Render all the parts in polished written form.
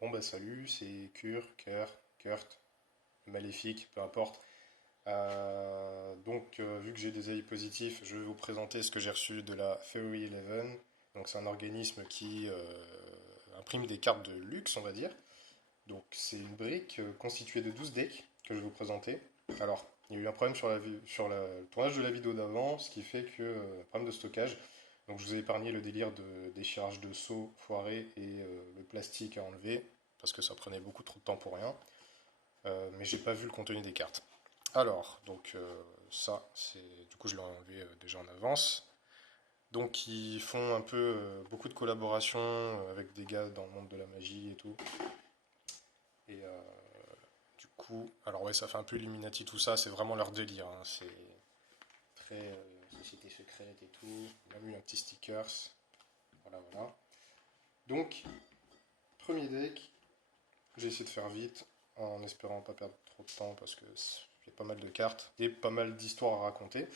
Bon bah salut, c'est Kurt, Maléfique, peu importe. Vu que j'ai des avis positifs, je vais vous présenter ce que j'ai reçu de la Fairy Eleven. Donc c'est un organisme qui imprime des cartes de luxe, on va dire. Donc c'est une brique constituée de 12 decks que je vais vous présenter. Alors, il y a eu un problème le tournage de la vidéo d'avant, ce qui fait que problème de stockage. Donc je vous ai épargné le délire de décharge de seaux foirés et le plastique à enlever, parce que ça prenait beaucoup trop de temps pour rien. Mais j'ai pas vu le contenu des cartes. Alors, ça, c'est du coup je l'ai enlevé déjà en avance. Donc ils font un peu beaucoup de collaborations avec des gars dans le monde de la magie et tout. Et du coup, alors ouais, ça fait un peu Illuminati tout ça, c'est vraiment leur délire, hein. C'est très société secrète et tout. On a mis un petit stickers. Voilà, voilà. Donc, premier deck, j'ai essayé de faire vite en espérant pas perdre trop de temps parce que y a pas mal de cartes et pas mal d'histoires à raconter.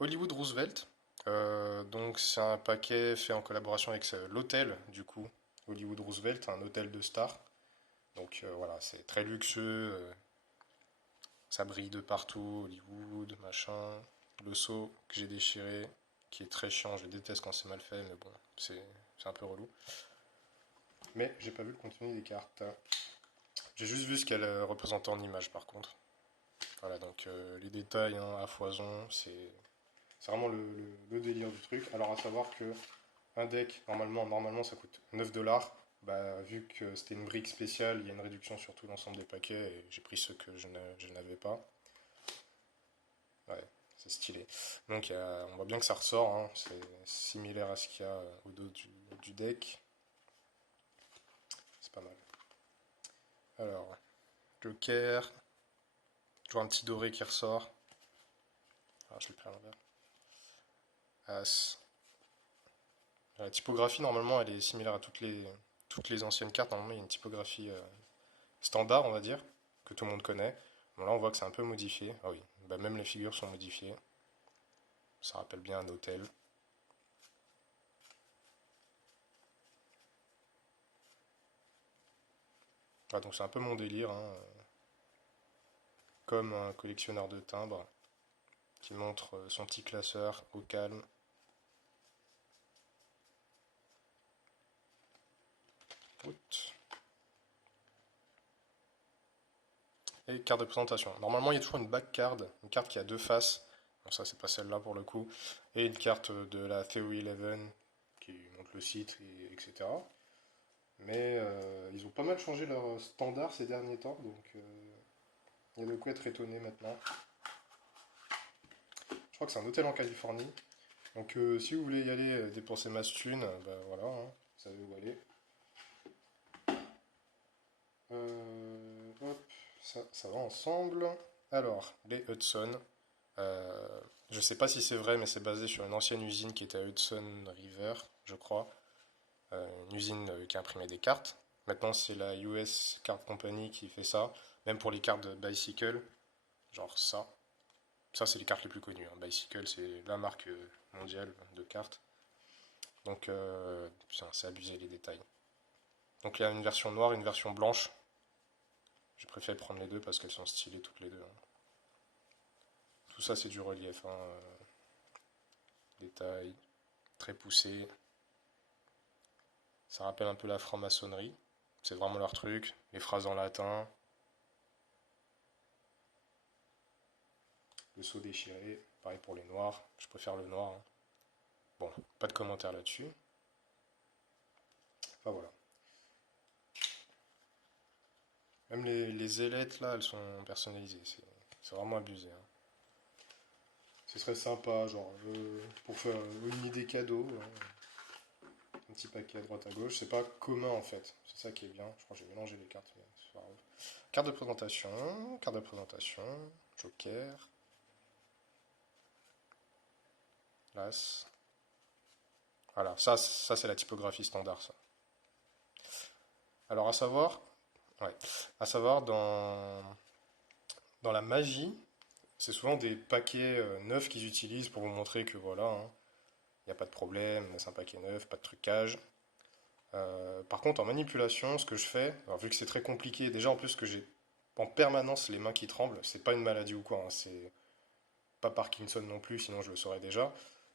Hollywood Roosevelt, donc c'est un paquet fait en collaboration avec l'hôtel du coup. Hollywood Roosevelt, un hôtel de stars. Donc voilà, c'est très luxueux, ça brille de partout, Hollywood, machin. Le seau que j'ai déchiré, qui est très chiant, je déteste quand c'est mal fait, mais bon, c'est un peu relou. Mais j'ai pas vu le contenu des cartes. J'ai juste vu ce qu'elle représentait en image par contre. Voilà, donc les détails hein, à foison, c'est vraiment le délire du truc. Alors à savoir que un deck, normalement ça coûte 9 dollars. Bah, vu que c'était une brique spéciale, il y a une réduction sur tout l'ensemble des paquets et j'ai pris ceux que je n'avais pas. Ouais, c'est stylé. Donc on voit bien que ça ressort, hein. C'est similaire à ce qu'il y a au dos du deck. C'est pas mal. Alors, Joker, toujours un petit doré qui ressort. Ah, je l'ai pris à l'envers. As. La typographie, normalement, elle est similaire à toutes les anciennes cartes. Normalement, il y a une typographie standard, on va dire, que tout le monde connaît. Bon, là, on voit que c'est un peu modifié. Ah oui, bah, même les figures sont modifiées. Ça rappelle bien un hôtel. Ah, donc c'est un peu mon délire, hein, comme un collectionneur de timbres qui montre son petit classeur au calme. Oups. Et carte de présentation. Normalement, il y a toujours une back card, une carte qui a deux faces. Bon, ça, c'est pas celle-là pour le coup. Et une carte de la Theory 11 qui montre le site, etc. Mais ils ont pas mal changé leur standard ces derniers temps, donc il y a de quoi être étonné maintenant. Je crois que c'est un hôtel en Californie. Donc si vous voulez y aller dépenser masse thune, bah voilà, hein, vous savez où aller. Hop, ça va ensemble. Alors, les Hudson. Je sais pas si c'est vrai, mais c'est basé sur une ancienne usine qui était à Hudson River, je crois. Une usine qui imprimait des cartes. Maintenant, c'est la US Card Company qui fait ça. Même pour les cartes de Bicycle, genre ça. Ça, c'est les cartes les plus connues, hein. Bicycle, c'est la marque mondiale de cartes. Donc, putain, c'est abusé les détails. Donc, il y a une version noire et une version blanche. J'ai préféré prendre les deux parce qu'elles sont stylées toutes les deux, hein. Tout ça, c'est du relief, hein. Détails très poussés. Ça rappelle un peu la franc-maçonnerie. C'est vraiment leur truc. Les phrases en latin. Le seau déchiré. Pareil pour les noirs. Je préfère le noir, hein. Bon, pas de commentaire là-dessus. Enfin voilà. Même les ailettes là, elles sont personnalisées. C'est vraiment abusé, hein. Ce serait sympa, genre, pour faire une idée cadeau, hein, un petit paquet à droite à gauche. C'est pas commun en fait. C'est ça qui est bien. Je crois que j'ai mélangé les cartes, mais c'est pas grave. Carte de présentation, Joker, Las. Voilà, ça c'est la typographie standard, ça. Alors ouais, à savoir dans la magie, c'est souvent des paquets neufs qu'ils utilisent pour vous montrer que voilà, hein, il n'y a pas de problème, c'est un paquet neuf, pas de trucage. Par contre, en manipulation, ce que je fais, alors, vu que c'est très compliqué, déjà en plus que j'ai en permanence les mains qui tremblent, c'est pas une maladie ou quoi, hein, c'est pas Parkinson non plus, sinon je le saurais déjà.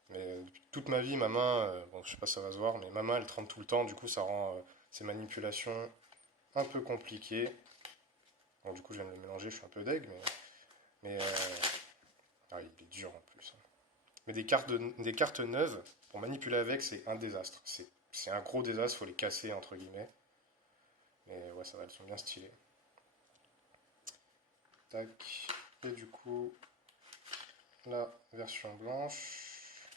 Mais depuis toute ma vie, ma main, bon, je sais pas si ça va se voir, mais ma main elle tremble tout le temps, du coup ça rend ces manipulations un peu compliquées. Bon, du coup, je viens de le mélanger, je suis un peu deg, mais ah, il est dur en plus, hein. Mais des cartes neuves, pour manipuler avec, c'est un désastre. C'est un gros désastre, faut les casser, entre guillemets. Mais ouais, ça va, elles sont bien stylées. Tac. Et du coup, la version blanche.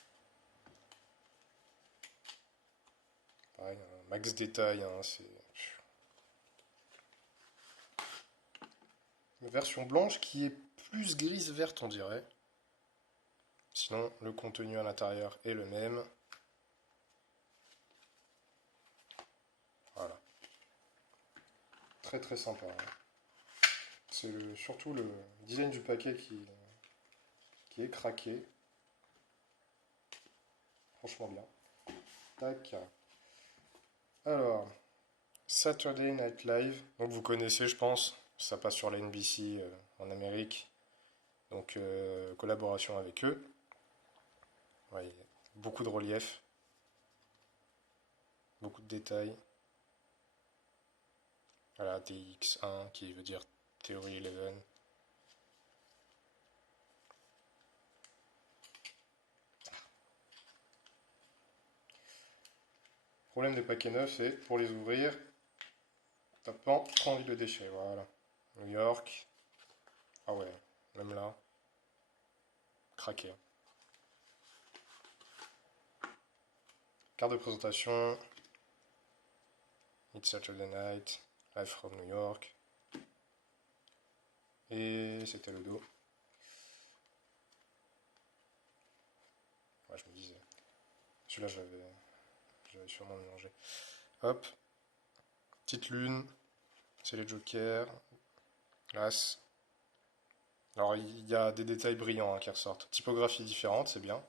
Pareil, un max détail, hein, c'est... Une version blanche qui est plus grise-verte, on dirait. Sinon, le contenu à l'intérieur est le même. Voilà. Très très sympa, hein. C'est surtout le design du paquet qui est craqué. Franchement bien. Tac. Alors, Saturday Night Live. Donc vous connaissez, je pense. Ça passe sur la NBC en Amérique. Donc collaboration avec eux. Ouais, beaucoup de relief, beaucoup de détails. Voilà, TX1 qui veut dire Theory 11. Problème des paquets neufs, c'est pour les ouvrir, t'as pas trop envie de le déchirer. Voilà. New York. Ah ouais, même là, craqué. Carte de présentation. It's Saturday Night. Live from New York. Et c'était le dos. Ouais, je me disais. Celui-là, j'avais sûrement mélangé. Hop. Petite lune. C'est les jokers. L'as. Alors, il y a des détails brillants, hein, qui ressortent. Typographie différente, c'est bien.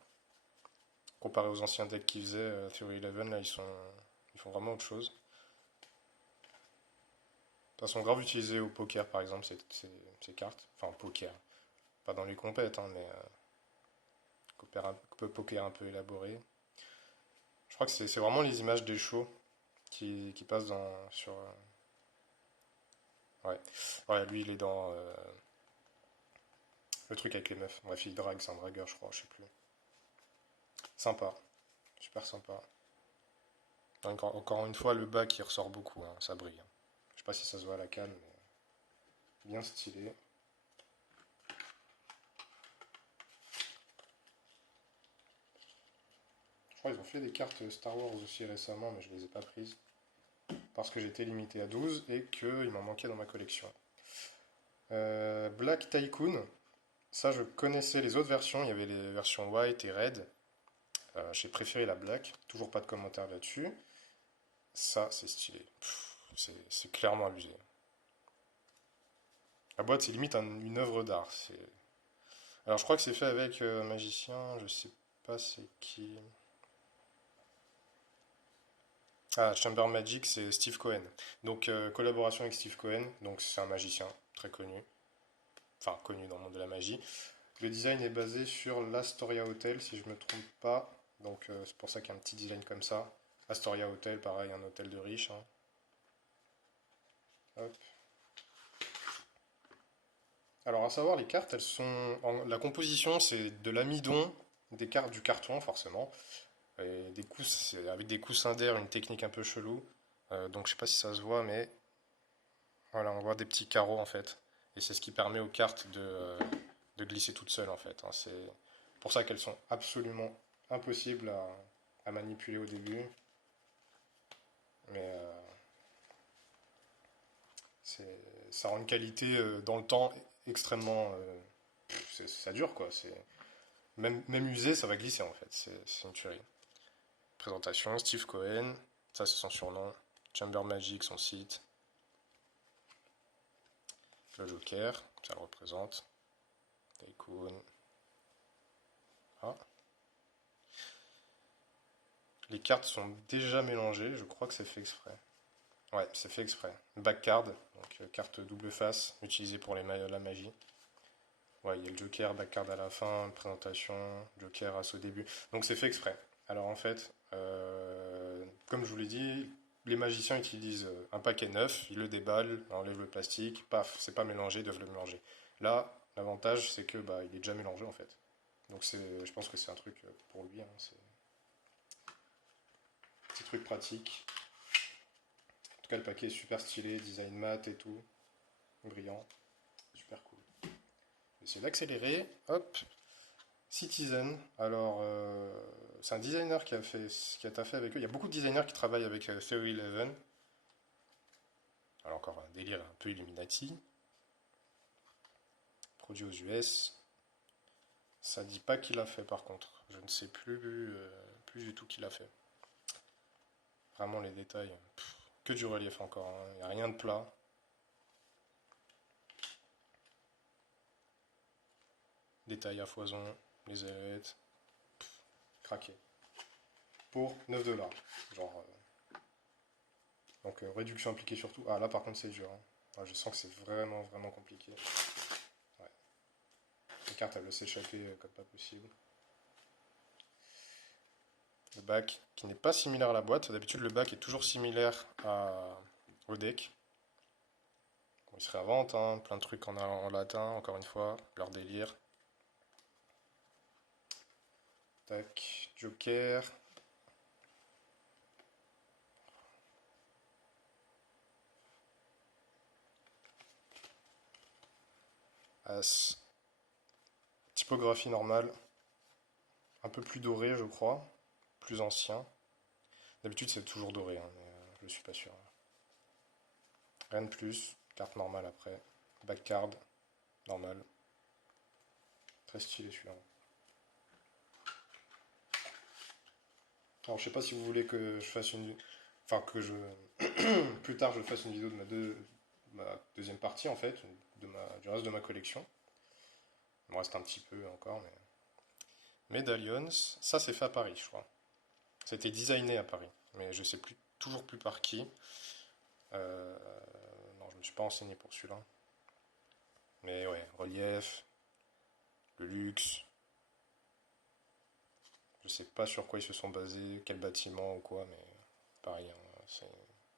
Comparé aux anciens decks qu'ils faisaient, Theory 11, là, ils font vraiment autre chose. De toute façon, grave utilisé au poker, par exemple, ces cartes. Enfin, au poker. Pas dans les compètes, hein, mais poker un peu élaboré. Je crois que c'est vraiment les images des shows qui passent sur. Ouais. Ouais, lui, il est dans le truc avec les meufs. Bref, il drague, c'est un dragueur, je crois, je sais plus. Sympa. Super sympa. Encore une fois, le bas qui ressort beaucoup, hein, ça brille, hein. Je sais pas si ça se voit à la cam, mais bien stylé. Je crois qu'ils ont fait des cartes Star Wars aussi récemment, mais je les ai pas prises. Parce que j'étais limité à 12 et qu'il m'en manquait dans ma collection. Black Tycoon, ça je connaissais les autres versions, il y avait les versions white et red. J'ai préféré la black, toujours pas de commentaires là-dessus. Ça c'est stylé. C'est clairement abusé. La boîte c'est limite une œuvre d'art. Alors je crois que c'est fait avec un magicien, je sais pas c'est qui. Ah, Chamber Magic, c'est Steve Cohen. Donc, collaboration avec Steve Cohen. Donc, c'est un magicien très connu. Enfin, connu dans le monde de la magie. Le design est basé sur l'Astoria Hotel, si je me trompe pas. Donc, c'est pour ça qu'il y a un petit design comme ça. Astoria Hotel, pareil, un hôtel de riches, hein. Hop. Alors, à savoir, les cartes, elles sont. La composition, c'est de l'amidon, des cartes du carton, forcément. Et avec des coussins d'air, une technique un peu chelou. Donc, je sais pas si ça se voit, mais voilà, on voit des petits carreaux en fait. Et c'est ce qui permet aux cartes de glisser toutes seules en fait, hein. C'est pour ça qu'elles sont absolument impossibles à manipuler au début. Mais ça rend une qualité dans le temps extrêmement. Ça dure quoi. Même usé, ça va glisser en fait. C'est une tuerie. Présentation, Steve Cohen. Ça, c'est son surnom. Chamber Magic, son site. Le Joker, ça le représente. Tycoon. Ah. les cartes sont déjà mélangées, je crois que c'est fait exprès. Ouais, c'est fait exprès. Back card, donc carte double face, utilisée pour la magie. Ouais, il y a le Joker, back card à la fin, présentation, Joker as au début. Donc c'est fait exprès. Alors en fait, comme je vous l'ai dit, les magiciens utilisent un paquet neuf, ils le déballent, enlèvent le plastique, paf, c'est pas mélangé, ils doivent le mélanger. Là, l'avantage c'est que bah, il est déjà mélangé en fait. Donc je pense que c'est un truc pour lui, hein, c'est un petit truc pratique. En tout cas, le paquet est super stylé, design mat et tout, brillant, super cool. Essayer d'accélérer, hop, Citizen, alors c'est un designer qui a taffé avec eux. Il y a beaucoup de designers qui travaillent avec Theory 11. Alors encore un délire un peu Illuminati. Produit aux US. Ça dit pas qui l'a fait par contre. Je ne sais plus du tout qui l'a fait. Vraiment les détails. Que du relief encore, hein. Il n'y a rien de plat. Détails à foison, les ailettes. Craqué. Pour 9 $. Genre. Donc réduction appliquée sur tout. Ah là par contre c'est dur, hein. Ah, je sens que c'est vraiment vraiment compliqué. Ouais. La carte elle veut s'échapper comme pas possible. Le bac qui n'est pas similaire à la boîte. D'habitude le bac est toujours similaire au deck. Bon, il se réinvente, hein, plein de trucs en latin, encore une fois, leur délire. Tac, Joker. As. Typographie normale. Un peu plus doré, je crois. Plus ancien. D'habitude, c'est toujours doré, hein, mais je suis pas sûr. Rien de plus. Carte normale après. Back card. Normal. Très stylé celui-là. Alors, je sais pas si vous voulez que je fasse une. Enfin, que je. Plus tard, je fasse une vidéo de ma deuxième partie, en fait. Du reste de ma collection. Il me reste un petit peu encore, mais. Medallions. Ça, c'est fait à Paris, je crois. C'était designé à Paris, mais je sais plus, toujours plus par qui. Euh, non, je me suis pas renseigné pour celui-là. Mais ouais, relief, le luxe. Je sais pas sur quoi ils se sont basés, quel bâtiment ou quoi, mais pareil, hein, c'est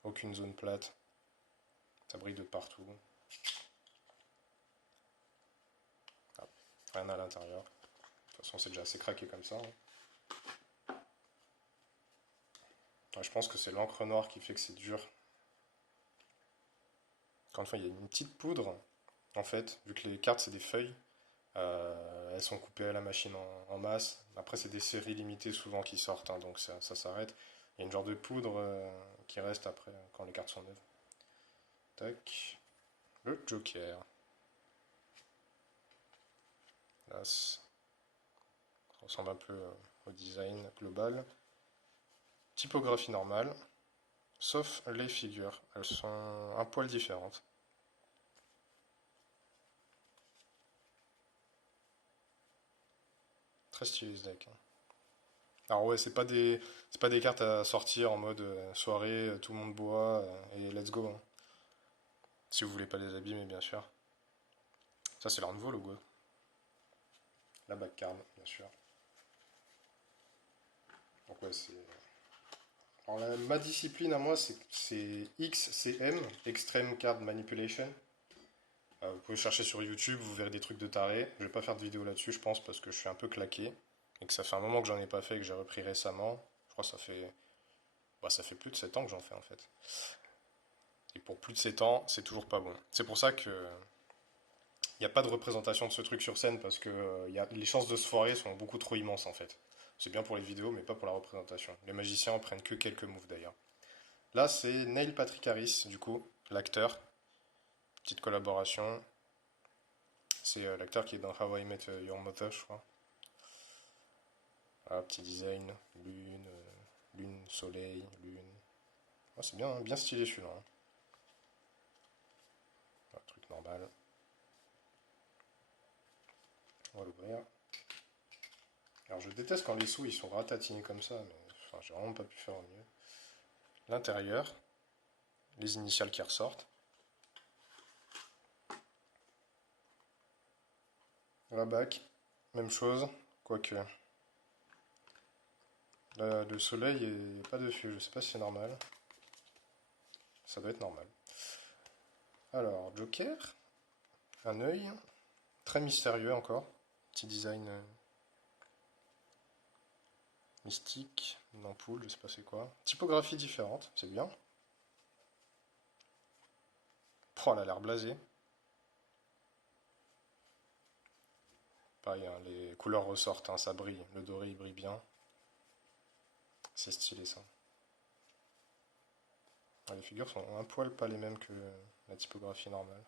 aucune zone plate. Ça brille de partout. Ah, rien à l'intérieur. De toute façon, c'est déjà assez craqué comme ça, hein. Ouais, je pense que c'est l'encre noire qui fait que c'est dur. Encore une fois, il y a une petite poudre, en fait, vu que les cartes c'est des feuilles. Elles sont coupées à la machine en masse. Après, c'est des séries limitées souvent qui sortent, hein, donc ça s'arrête. Il y a une genre de poudre qui reste après quand les cartes sont neuves. Tac. Le Joker. Là, ça ressemble un peu au design global. Typographie normale. Sauf les figures. Elles sont un poil différentes. Très stylé ce deck, hein. Alors ouais, c'est pas des cartes à sortir en mode soirée, tout le monde boit et let's go, hein. Si vous voulez pas les abîmer, bien sûr. Ça, c'est leur nouveau logo. La back card, bien sûr. Donc ouais, c'est. Alors ma discipline à moi, c'est XCM, Extreme Card Manipulation. Vous pouvez chercher sur YouTube, vous verrez des trucs de taré. Je vais pas faire de vidéo là-dessus, je pense, parce que je suis un peu claqué. Et que ça fait un moment que j'en ai pas fait et que j'ai repris récemment. Je crois que ça fait. Bah, ça fait plus de 7 ans que j'en fais en fait. Et pour plus de 7 ans, c'est toujours pas bon. C'est pour ça que il n'y a pas de représentation de ce truc sur scène parce que les chances de se foirer sont beaucoup trop immenses en fait. C'est bien pour les vidéos, mais pas pour la représentation. Les magiciens en prennent que quelques moves d'ailleurs. Là, c'est Neil Patrick Harris, du coup, l'acteur. Petite collaboration. C'est l'acteur qui est dans How I Met Your Mother, je crois. Ah, petit design, lune, soleil, lune. Ah, c'est bien, hein, bien stylé celui-là, hein. Ah, truc normal. On va l'ouvrir. Alors je déteste quand les sous ils sont ratatinés comme ça, mais Enfin, j'ai vraiment pas pu faire mieux. L'intérieur, les initiales qui ressortent. La bac, même chose, quoique. Là, le soleil, il n'y a pas dessus, je sais pas si c'est normal. Ça doit être normal. Alors, Joker, un œil, très mystérieux encore. Petit design mystique, une ampoule, je sais pas c'est quoi. Typographie différente, c'est bien. Oh, elle a l'air blasée. Pareil, hein, les couleurs ressortent, hein, ça brille. Le doré, il brille bien. C'est stylé ça. Ah, les figures sont un poil pas les mêmes que la typographie normale.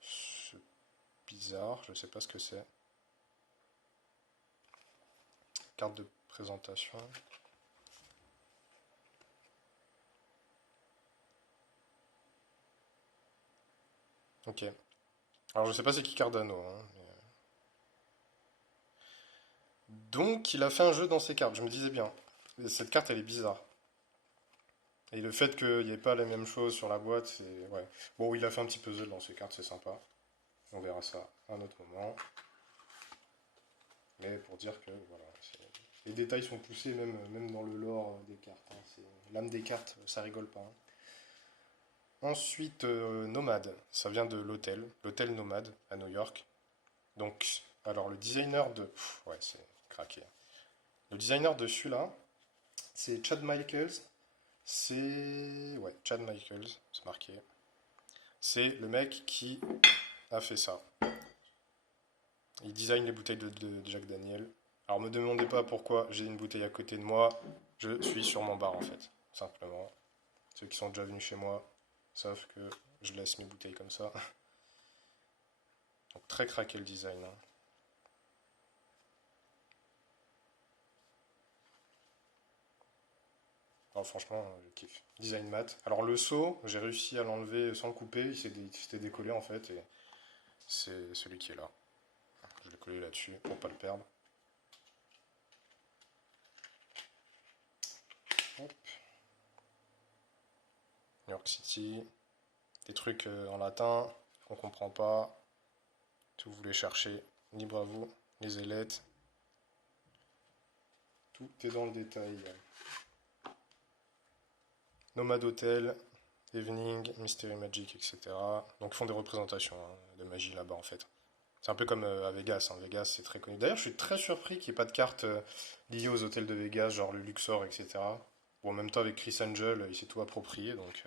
C'est bizarre, je sais pas ce que c'est. Carte de présentation. Ok. Alors je sais pas c'est qui Cardano, hein, donc il a fait un jeu dans ses cartes, je me disais bien. Et cette carte elle est bizarre. Et le fait qu'il n'y ait pas la même chose sur la boîte, c'est... Ouais. Bon, il a fait un petit puzzle dans ses cartes, c'est sympa. On verra ça à un autre moment. Mais pour dire que, voilà, les détails sont poussés même dans le lore des cartes, hein. L'âme des cartes, ça rigole pas, hein. Ensuite, Nomade, ça vient de l'hôtel Nomade à New York. Donc, alors le designer de... ouais, c'est craqué. Le designer de celui-là, c'est Chad Michaels. C'est... Ouais, Chad Michaels, c'est marqué. C'est le mec qui a fait ça. Il design les bouteilles de Jack Daniel. Alors me demandez pas pourquoi j'ai une bouteille à côté de moi. Je suis sur mon bar en fait, simplement. Ceux qui sont déjà venus chez moi savent que je laisse mes bouteilles comme ça. Donc très craqué le design, hein. Alors franchement, je kiffe. Design mat. Alors le seau, j'ai réussi à l'enlever sans le couper. Il s'était décollé en fait. Et c'est celui qui est là. Je l'ai collé là-dessus pour pas le perdre. Hop. New York City. Des trucs en latin qu'on comprend pas. Si vous voulez chercher, libre à vous. Les ailettes. Tout est dans le détail. Nomade Hotel, Evening, Mystery Magic, etc. Donc ils font des représentations, hein, de magie là-bas en fait. C'est un peu comme à Vegas, hein. Vegas c'est très connu. D'ailleurs je suis très surpris qu'il n'y ait pas de cartes liées aux hôtels de Vegas, genre le Luxor, etc. Bon, en même temps avec Chris Angel, il s'est tout approprié, donc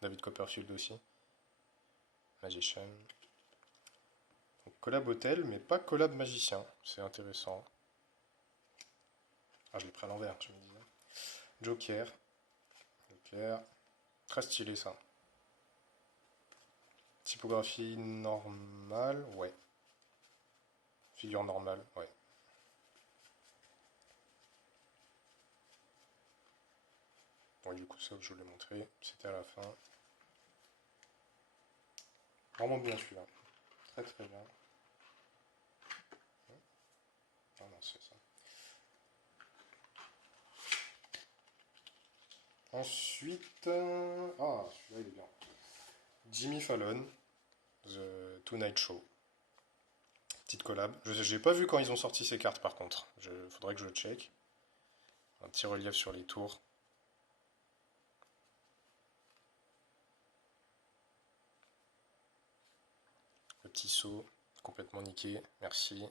David Copperfield aussi. Magician. Donc, collab hôtel, mais pas collab magicien. C'est intéressant. Ah, je l'ai pris à l'envers, je me disais. Joker. Joker. Très stylé ça. Typographie normale, ouais. Figure normale, ouais. Bon, du coup, ça, je vous l'ai montré. C'était à la fin. Vraiment bien celui-là. Très très bien. Ah non, c'est ça. Ensuite. Ah, celui-là, il est bien. Jimmy Fallon, The Tonight Show. Petite collab. J'ai pas vu quand ils ont sorti ces cartes par contre. Faudrait que je le check. Un petit relief sur les tours. Le petit saut, complètement niqué. Merci.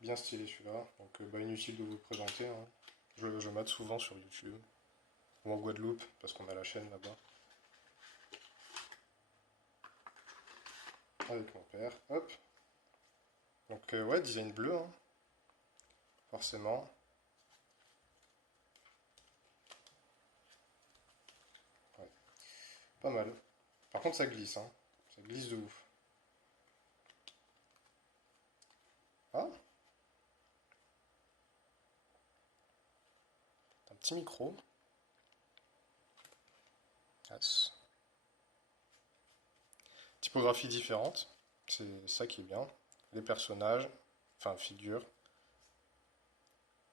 Bien stylé celui-là. Donc bah, inutile de vous le présenter, hein. Je mate souvent sur YouTube. Ou en Guadeloupe, parce qu'on a la chaîne là-bas. Avec mon père. Hop. Donc ouais, design bleu, hein. Forcément. Ouais. Pas mal. Par contre ça glisse, hein. Ça glisse de ouf. Ah, un petit micro. Yes. Typographie différente. C'est ça qui est bien. Les personnages, enfin figures.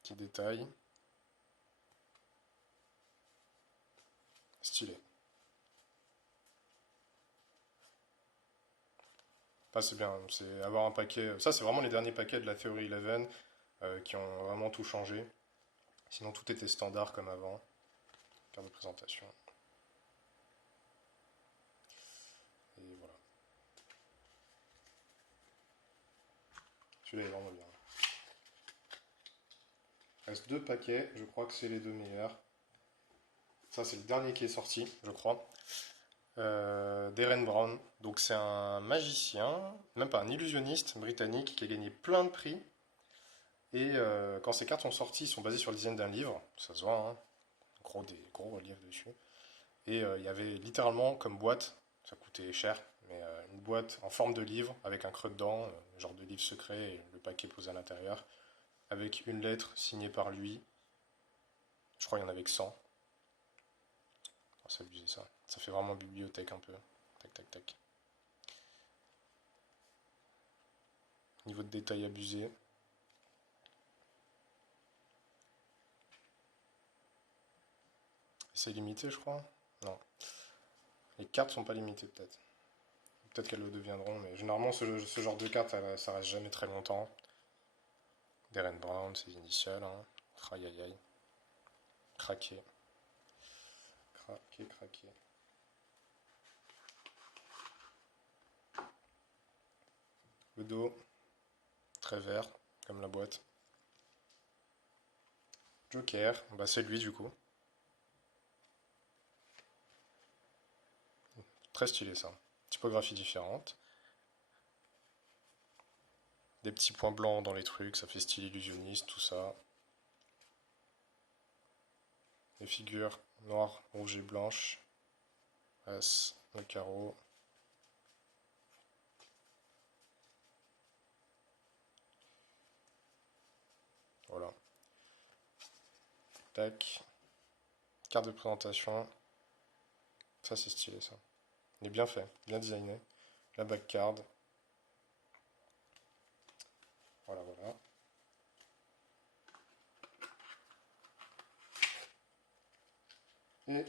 Petit détail. Stylé. Ah, c'est bien, c'est avoir un paquet. Ça, c'est vraiment les derniers paquets de la Theory 11 qui ont vraiment tout changé. Sinon, tout était standard comme avant. Carte de présentation. Et voilà. Celui-là est vraiment bien. Il reste deux paquets, je crois que c'est les deux meilleurs. Ça, c'est le dernier qui est sorti, je crois. Darren Brown. Donc, c'est un magicien, même pas un illusionniste britannique qui a gagné plein de prix. Et quand ces cartes sont sorties, ils sont basés sur le design d'un livre. Ça se voit, hein. Gros reliefs dessus. Et il y avait littéralement comme boîte, ça coûtait cher, mais une boîte en forme de livre avec un creux dedans, genre de livre secret, et le paquet posé à l'intérieur, avec une lettre signée par lui. Je crois qu'il y en avait que 100. Oh, c'est abusé ça. Ça fait vraiment bibliothèque un peu. Tac, tac, tac. Niveau de détail abusé. C'est limité, je crois. Non. Les cartes sont pas limitées, peut-être. Peut-être qu'elles le deviendront, mais généralement, ce genre de cartes, ça reste jamais très longtemps. Darren Brown, ses initiales. Hein. Aïe aïe aïe. Craqué. Craqué, craqué. Le dos, très vert, comme la boîte. Joker, bah c'est lui du coup. Très stylé ça. Typographie différente. Des petits points blancs dans les trucs, ça fait style illusionniste, tout ça. Les figures noires, rouges et blanches. As, le carreau. Voilà. Tac. Carte de présentation. Ça c'est stylé ça. Il est bien fait, bien designé. La back card. Voilà, voilà. Et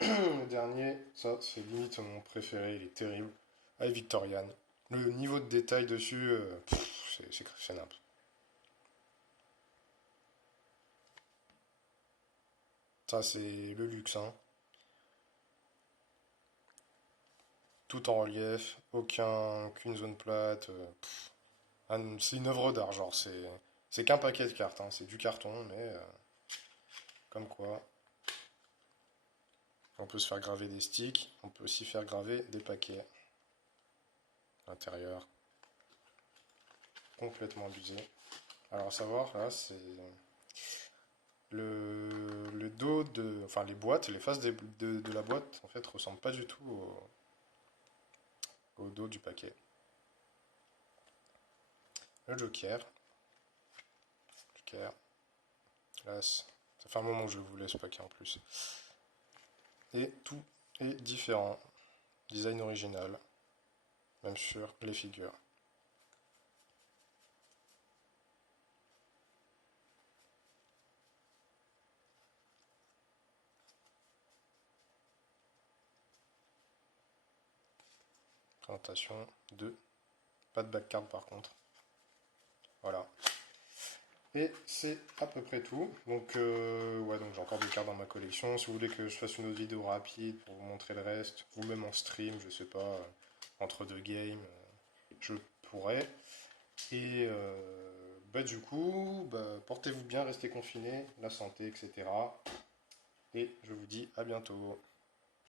le dernier, ça c'est limite mon préféré, il est terrible. Ah, Victorian. Le niveau de détail dessus, c'est nimp. Ça c'est le luxe, hein. Tout en relief, aucune zone plate. C'est une œuvre d'art, genre c'est qu'un paquet de cartes, hein. C'est du carton, mais comme quoi. On peut se faire graver des sticks, on peut aussi faire graver des paquets. L'intérieur, complètement abusé. Alors à savoir, là, c'est le dos de... Enfin, les boîtes, les faces de la boîte, en fait, ressemblent pas du tout au dos du paquet. Le Joker. Joker. Classe. Ça fait un moment que je voulais ce paquet en plus. Et tout est différent. Design original. Même sur les figures. Présentation 2. Pas de backcard par contre. Voilà. Et c'est à peu près tout. Donc, ouais, donc j'ai encore des cartes dans ma collection. Si vous voulez que je fasse une autre vidéo rapide pour vous montrer le reste, ou même en stream, je sais pas, entre deux games, je pourrais. Et bah, du coup, bah, portez-vous bien, restez confinés, la santé, etc. Et je vous dis à bientôt.